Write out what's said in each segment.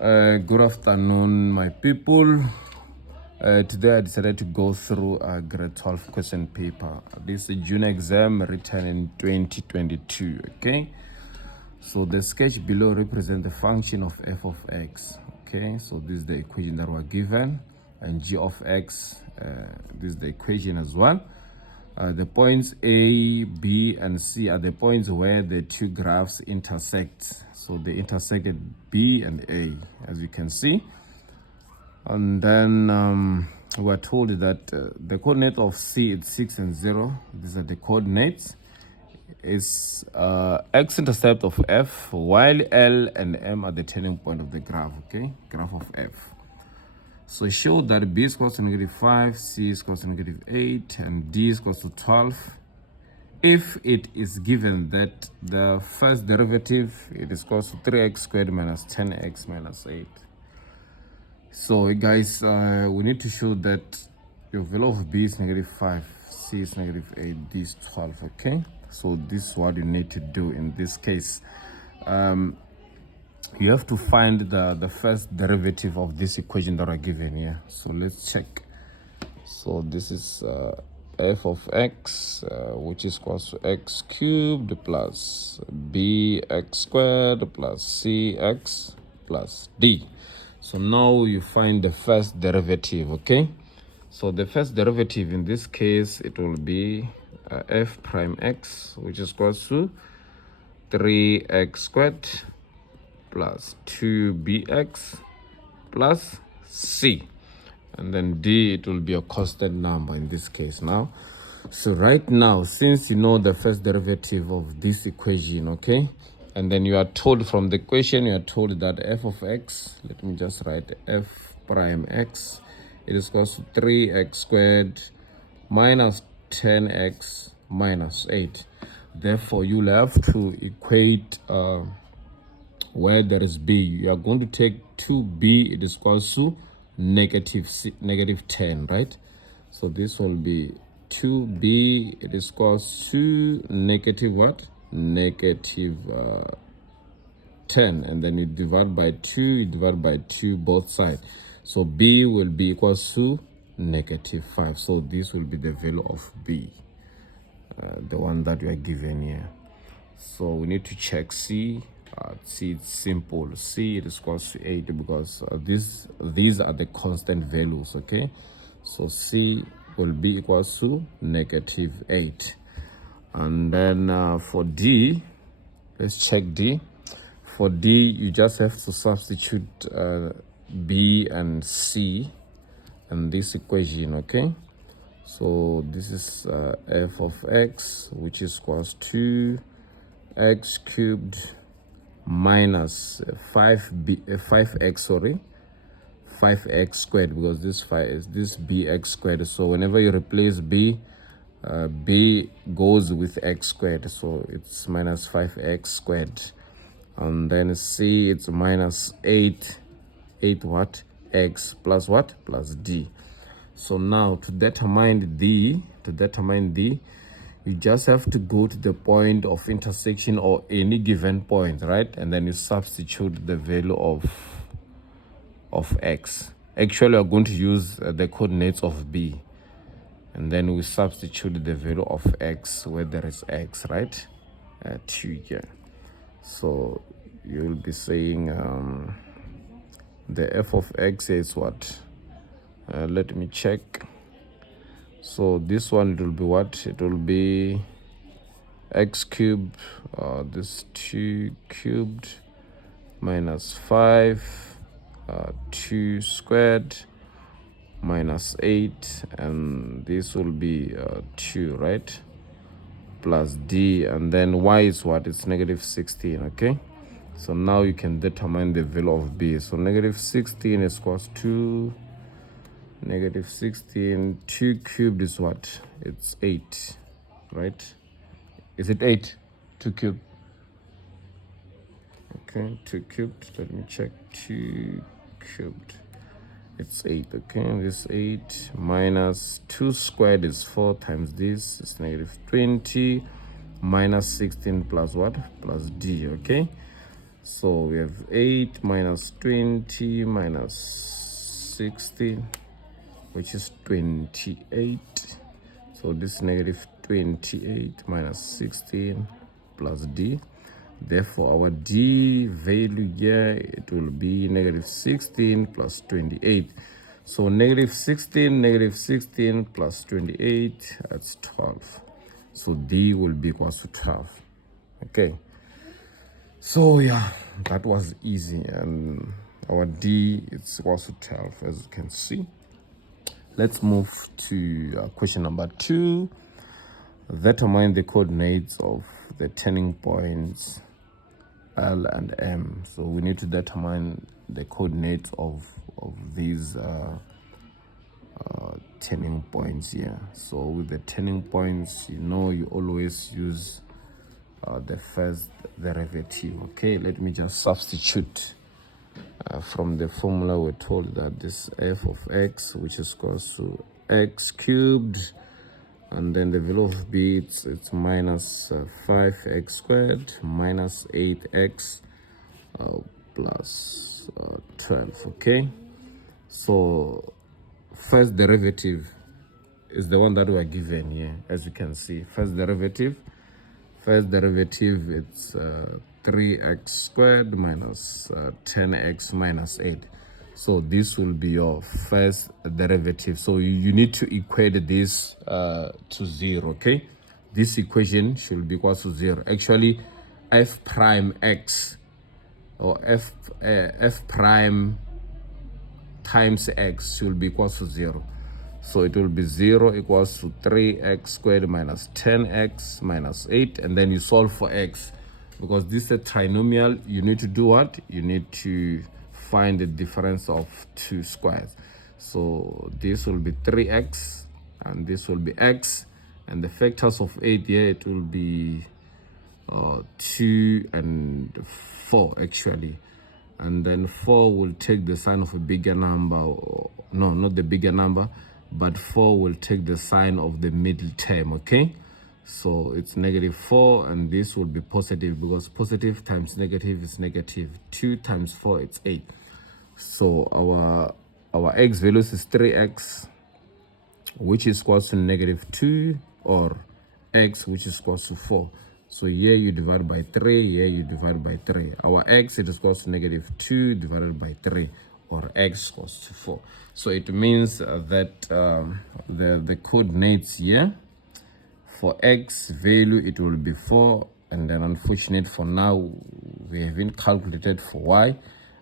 Good afternoon, my people. Today I decided to go through a grade 12 question paper. This is a June exam written in 2022, okay? So the sketch below represents the function of f of x, okay? So this is the equation that were given, and g of x, this is the equation as well. The points A, B, and C are the points where the two graphs intersect. So they intersected B and A, as you can see. And then we're told that the coordinate of C is 6 and 0. These are the coordinates. Is x-intercept of F, while L and M are the turning point of the graph, okay? Graph of F. So show that B is equals to -5, C is equals to -8, and D is equals to 12. If it is given that the first derivative, it is equals to 3x squared minus 10x minus 8. So guys, we need to show that your value of B is -5, C is -8, D is 12, okay? So this is what you need to do in this case. You have to find the first derivative of this equation that are given here. So let's check. So this is f of x, which is equals to x cubed plus bx squared plus cx plus d. So now you find the first derivative, okay? So the first derivative in this case, it will be f prime x, which is equals to 3x squared plus 2bx plus c. And then d, it will be a constant number in this case now. So right now, since you know the first derivative of this equation, okay, and then you are told from the equation, you are told that f of x, let me just write f prime x, it is equals to 3x squared minus 10x minus 8. Therefore, you'll have to equate where there is b. You are going to take 2b, it is equals to negative 10, right? So this will be 2b, it is equals to negative what? Negative 10, and then you divide by 2 both sides. So b will be equals to -5. So this will be the value of b, the one that we are given here. So we need to check C. C, it's simple. C, it is equals to 8 because these are the constant values, okay? So C will be equals to -8. And then for D, let's check D. For D, you just have to substitute B and C in this equation, okay? So this is f of x, which is equals to x cubed minus 5x squared, because this 5 is this bx squared. So whenever you replace b, b goes with x squared, so it's minus 5x squared. And then c, it's minus 8 what? X plus what? Plus d. So now to determine d, you just have to go to the point of intersection or any given point, right? And then you substitute the value of x. Actually, we're going to use the coordinates of b, and then we substitute the value of x where there is x, right? 2 here. So you'll be saying the f of x is what? Let me check. So this one, it will be what? It will be x cubed, this 2 cubed minus 5, 2 squared minus 8, and this will be 2, right? Plus d, and then y is what? It's -16, okay? So now you can determine the value of b. So -16 is equals to -16, 2 cubed is what? It's 8, right? Is it 8? 2 cubed. Okay, 2 cubed. Let me check. 2 cubed. It's 8, okay? This 8 minus 2 squared is 4 times this is -20 minus 16 plus what? Plus d, okay? So we have 8 minus 20 minus 16, which is 28. So this negative 28 minus 16 plus d. Therefore, our d value here, it will be negative 16 plus 28. So negative 16 plus 28, that's 12. So d will be equals to 12. Okay. So yeah, that was easy. And our d is equals to 12, as you can see. Let's move to question number 2. Determine the coordinates of the turning points L and M. So we need to determine the coordinates of these turning points here. So with the turning points, you always use the first derivative. Okay, let me just substitute from the formula. We're told that this f of x, which is equals to x cubed, and then the value of b, it's minus 5x squared minus 8x plus 12. Okay, so first derivative is the one that we are given here. As you can see, first derivative, it's 3x squared minus 10x minus 8. So this will be your first derivative. So you need to equate this to 0. Okay, this equation should be equal to 0. Actually, f prime x, or f prime times x should be equal to 0. So it will be 0 equals to 3x squared minus 10x minus 8. And then you solve for x. Because this is a trinomial, you need to do what? You need to find the difference of two squares. So this will be 3x, and this will be x. And the factors of 8 here, it will be 2 and 4 actually. And then 4 will take the sign of a bigger number, or no, not the bigger number, but 4 will take the sign of the middle term. Okay, so it's negative 4, and this will be positive, because positive times negative is negative. 2 times 4, it's 8. So our x values is 3x, which is equal to negative 2, or x, which is equal to 4. So here you divide by 3, here you divide by 3. Our x, it is equal to negative 2 divided by 3, or x equals to 4. So it means that the coordinates here for x value, it will be 4. And then unfortunately for now, we haven't calculated for y.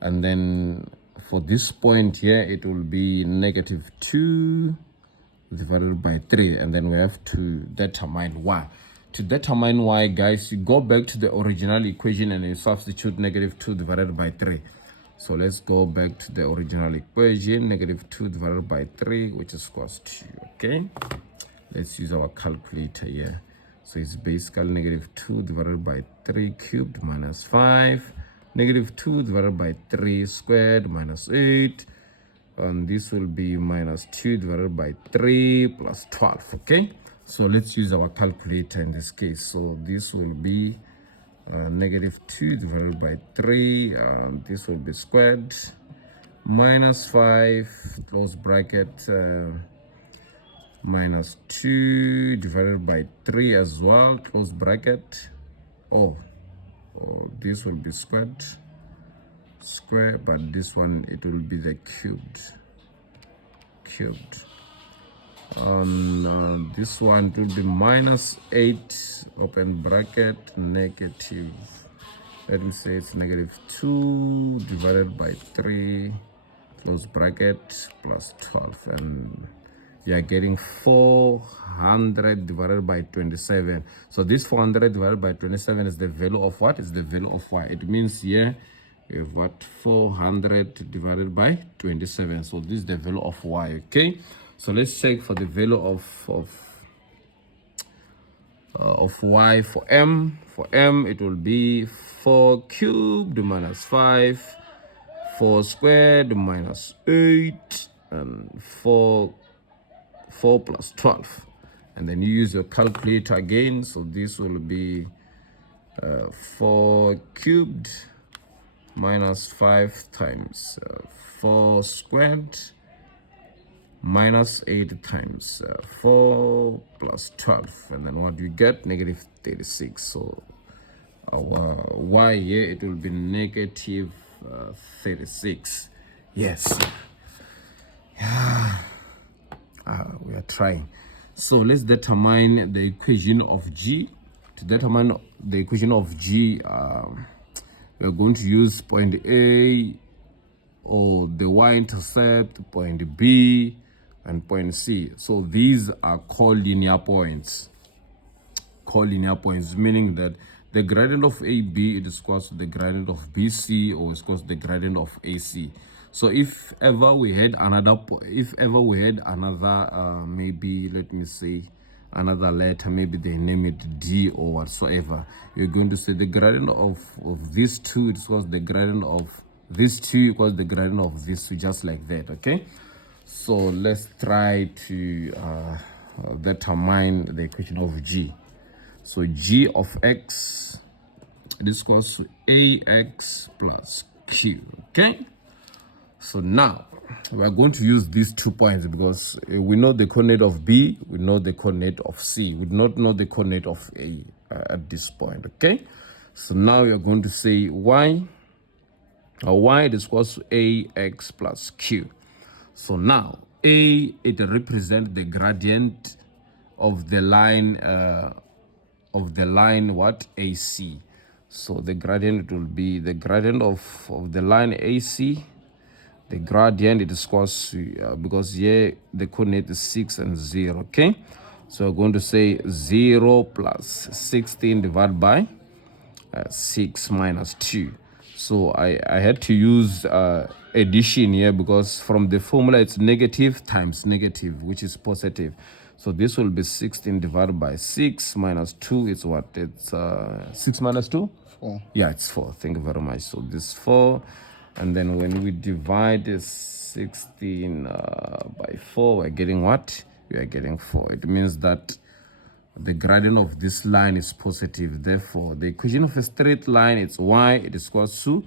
And then for this point here, it will be negative 2 divided by 3, and then we have to determine y. To determine y, guys, you go back to the original equation and you substitute negative 2 divided by 3. So let's go back to the original equation, negative 2 divided by 3, which is equals to 2. Okay, let's use our calculator here. So it's basically negative 2 divided by 3 cubed minus 5, negative 2 divided by 3 squared minus 8, and this will be minus 2 divided by 3 plus 12. Okay, so let's use our calculator in this case. So this will be negative 2 divided by 3, this will be squared, minus 5, close bracket, minus 2 divided by 3 as well, close bracket. This will be squared, square, but this one, it will be the cubed. This one will be minus 8, open bracket, negative, let me say it's negative 2 divided by 3, close bracket, plus 12. And you are getting 400 divided by 27. So this 400 divided by 27 is the value of what? Is the value of y. It means here we have what? 400 divided by 27. So this is the value of y. Okay, so let's check for the value of y for m. For m, it will be 4 cubed minus 5, 4 squared minus 8, and 4 plus 12. And then you use your calculator again. So this will be 4 cubed minus 5 times 4 squared minus 8 times 4 plus 12, and then what do you get? Negative 36. So our y here, it will be negative 36. Yes. We are trying. So let's determine the equation of g. To determine the equation of g, we are going to use point A, or the y-intercept, point B, and point C. So these are collinear points. Collinear points, meaning that the gradient of AB, it is equal to the gradient of BC, or it's equal to the gradient of AC. So if ever we had another, maybe, let me say, another letter, maybe they name it D or whatsoever, you're going to say the gradient of these two, it equals the gradient of these two equals the gradient of this two, just like that. Okay, so let's try to determine the equation of G. So G of X, this equals to AX plus Q. Okay, so now we are going to use these 2 points because we know the coordinate of B, we know the coordinate of C, we do not know the coordinate of A at this point. Okay, so now we are going to say y is equals to AX plus Q. So now A, it represents the gradient of the line what? AC. So the gradient, it will be the gradient of the line AC. The gradient, it is equals to because here the coordinate is 6 and 0. Okay, so we're going to say 0 plus 16 divided by 6 minus 2. So I had to use addition here because from the formula it's negative times negative, which is positive. So this will be 16 divided by 6 minus 2. It's what? It's 6 minus 2? 4. Yeah, it's 4. Thank you very much. So this 4. And then when we divide this 16 by 4, we're getting what? We are getting 4. It means that the gradient of this line is positive. Therefore, the equation of a straight line, it's y, it is equal to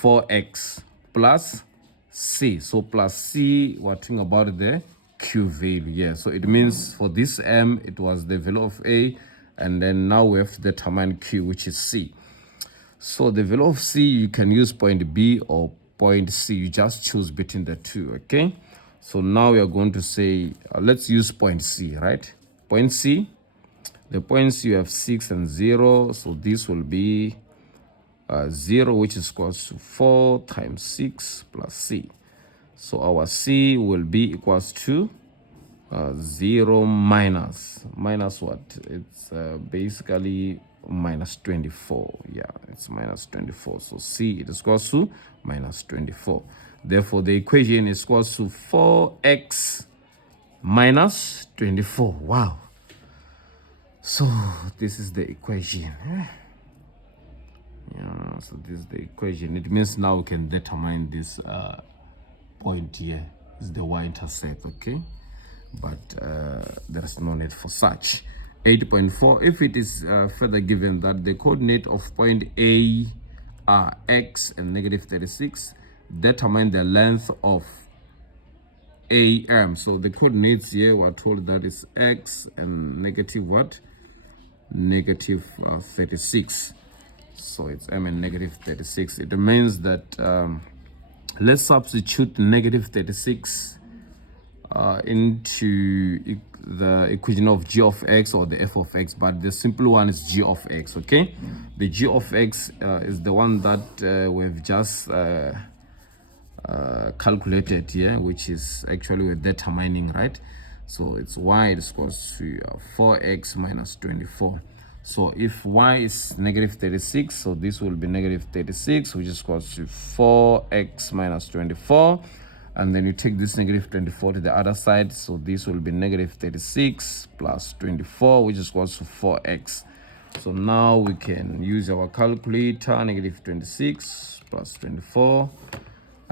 4x plus c. So plus c, we're talking about the q value. Yeah, so it means for this m, it was the value of a, and then now we have to determine q, which is c. So the value of c, you can use point B or point C. You just choose between the two. Okay, so now we are going to say let's use point C, right? Point C, the points, you have 6 and 0, so this will be 0, which is equals to 4 times 6 plus C. So our C will be equals to 0 minus what? It's basically minus 24. Yeah, it's minus 24. So C, it is equals to minus 24. Therefore, the equation is equals to 4x minus 24. Wow. So this is the equation. Yeah, so this is the equation. It means now we can determine this point here. This is the y-intercept, okay? But there is no need for such. 8.4, if it is further given that the coordinate of point A are x and negative 36, determine the length of AM. So the coordinates here, we're told that is x and negative what? Negative 36. So it's m and negative 36. It means that let's substitute negative 36 into the equation of g of x or the f of x, but the simple one is g of x. Okay, the g of x is the one that we've just calculated here, which is actually we're determining, right? So it's y is equals to 4x minus 24. So if y is negative 36, so this will be negative 36, which is equals to 4x minus 24. And then you take this negative 24 to the other side. So this will be negative 36 plus 24, which is equals to 4x. So now we can use our calculator. Negative 26 plus 24.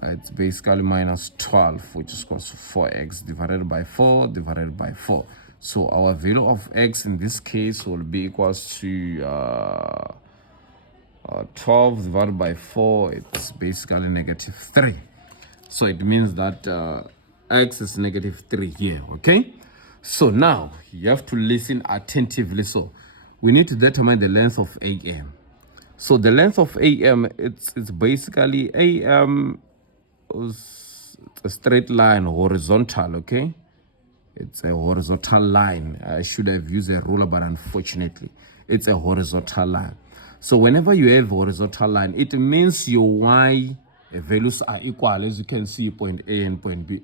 It's basically minus 12, which is equals to 4x divided by 4 divided by 4. So our value of x in this case will be equals to 12 divided by 4, it's basically negative 3. So it means that x is negative 3 here, okay? So now you have to listen attentively. So we need to determine the length of AM. So the length of AM, it's basically AM is a straight line, horizontal, okay? It's a horizontal line. I should have used a ruler, but unfortunately, it's a horizontal line. So whenever you have a horizontal line, it means your y values are equal. As you can see, point A and point B,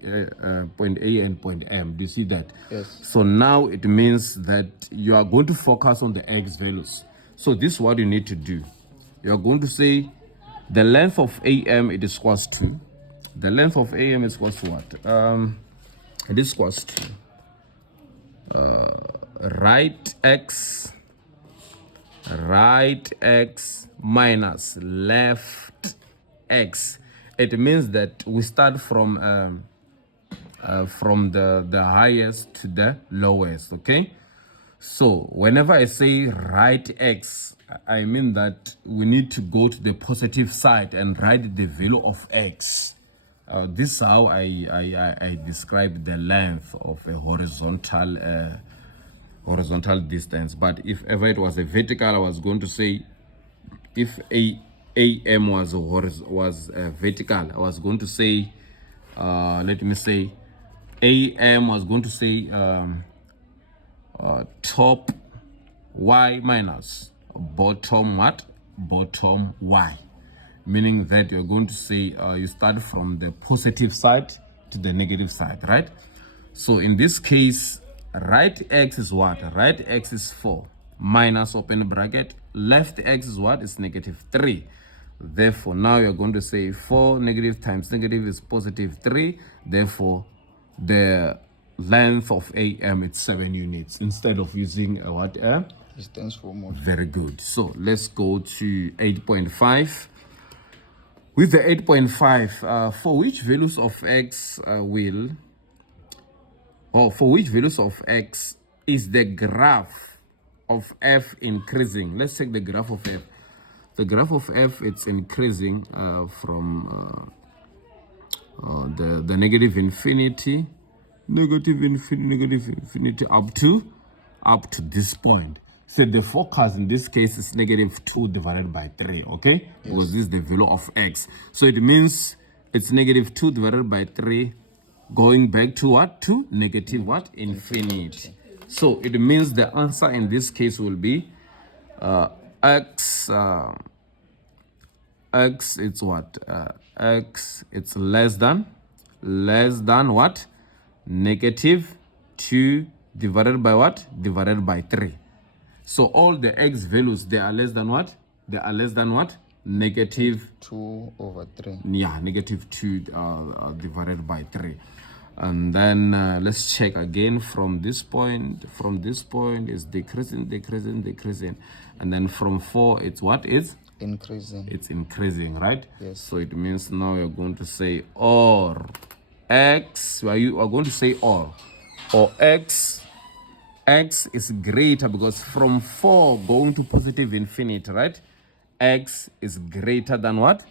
point A and point M. Do you see that? Yes. So now it means that you are going to focus on the x values. So this is what you need to do. You are going to say the length of AM, it is equals to, the length of AM is equals to what? It is equals to right x minus left x. It means that we start from the highest to the lowest, okay? So whenever I say right x, I mean that we need to go to the positive side and write the value of x. This is how I describe the length of a horizontal distance. But if ever it was a vertical, I was going to say, if AM was vertical, I was going to say, let me say, AM was going to say top y minus bottom what? Bottom y. Meaning that you're going to say you start from the positive side to the negative side, right? So in this case, right x is what? Right x is 4 minus open bracket. Left x is what? Is negative 3. Therefore, now you're going to say 4 negative times negative is positive 3. Therefore, the length of AM is 7 units instead of using a what? Distance formula. Very good. So let's go to 8.5. With the 8.5, for which values of x for which values of x is the graph of f increasing? Let's take the graph of f. The graph of f, it's increasing from the negative infinity up to this point. So the focus in this case is negative 2 divided by 3, okay? Yes. Because this is the value of x. So it means it's negative 2 divided by 3 going back to what? To negative what? Infinity. So it means the answer in this case will be x, it's what? X, it's less than what? Negative 2 divided by what? Divided by 3. So all the x values, they are less than what? They are less than what? Negative 2 over 3. Yeah, negative 2 divided by 3. And then let's check again from this point. From this point is decreasing. And then from 4, it's what? It's increasing. It's increasing, right? Yes. So it means now you're going to say or x, you are going to say or x is greater, because from 4 going to positive infinity, right? X is greater than what?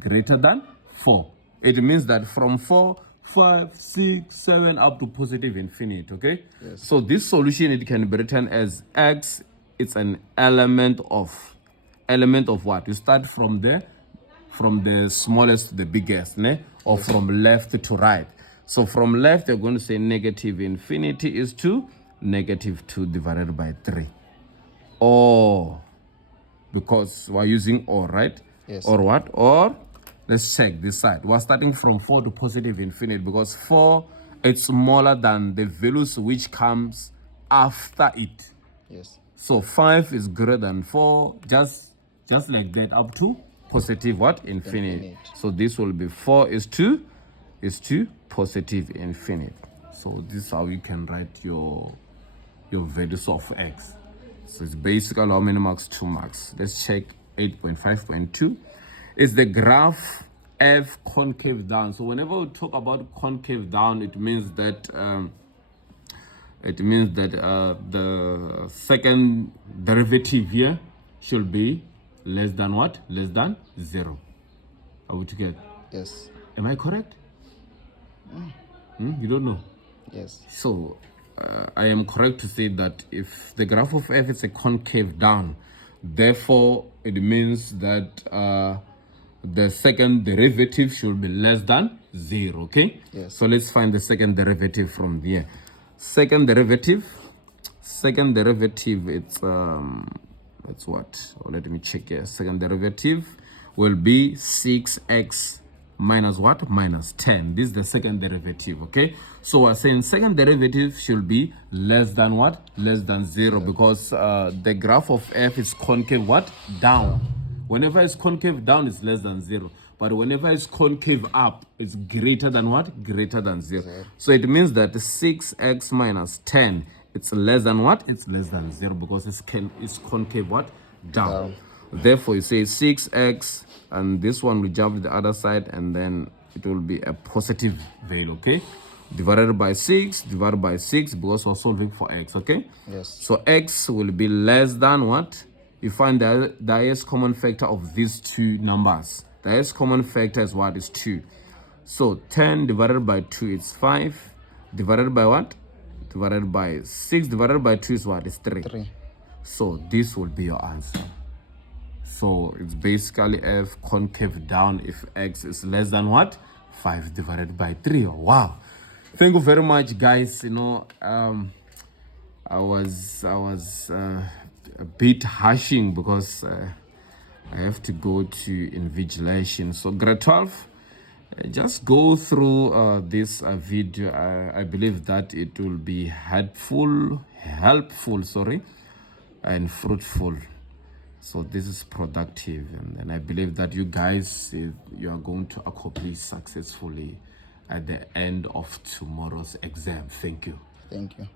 Greater than 4. It means that from 4, 5, 6, 7 up to positive infinity, okay? Yes. So this solution, it can be written as x, it's an element of what? You start from the smallest to the biggest, né? Or yes, from left to right. So from left, you're going to say negative infinity is to negative 2 divided by 3. Or, because we're using or, right? Yes. Or what? Or, let's check this side. We're starting from 4 to positive infinity, because 4, it's smaller than the values which comes after it. Yes. So 5 is greater than 4, just like that, up to positive what? Infinity. So this will be 4 is to positive infinity. So this is how you can write your values of x. So it's basically how many marks? 2 marks. Let's check 8.5.2. Is the graph f concave down? So whenever we talk about concave down, it means that the second derivative here should be less than what? Less than 0. Are we together? Yes. Am I correct? You don't know? Yes. So I am correct to say that if the graph of f is a concave down, therefore it means that the second derivative should be less than 0. Okay? Yes. So let's find the second derivative from there. Second derivative, it's what? Oh, let me check here. Second derivative will be 6x minus what? Minus 10. This is the second derivative. Okay, so we're saying second derivative should be less than what? Less than 0, because the graph of f is concave what? Down. Whenever it's concave down, it's less than 0. But whenever it's concave up, it's greater than what? Greater than 0. So it means that 6x minus 10, it's less than what? It's less than 0, because it's concave what? Down. Therefore, you say 6x, and this one will jump to the other side, and then it will be a positive value, okay? Divided by 6, because we're solving for x, okay? Yes. So x will be less than what? You find the highest common factor of these two numbers. The highest common factor is what? Is 2. So 10 divided by 2 is 5. Divided by what? Divided by 6 divided by 2 is what? Is 3. 3. So this will be your answer. So it's basically f concave down if x is less than what? 5 divided by 3. Wow. Thank you very much, guys. You know, I was a bit hashing because I have to go to invigilation. So grade 12, just go through this video. I believe that it will be helpful, and fruitful. So this is productive, and I believe that you guys, you are going to accomplish successfully at the end of tomorrow's exam. Thank you. Thank you.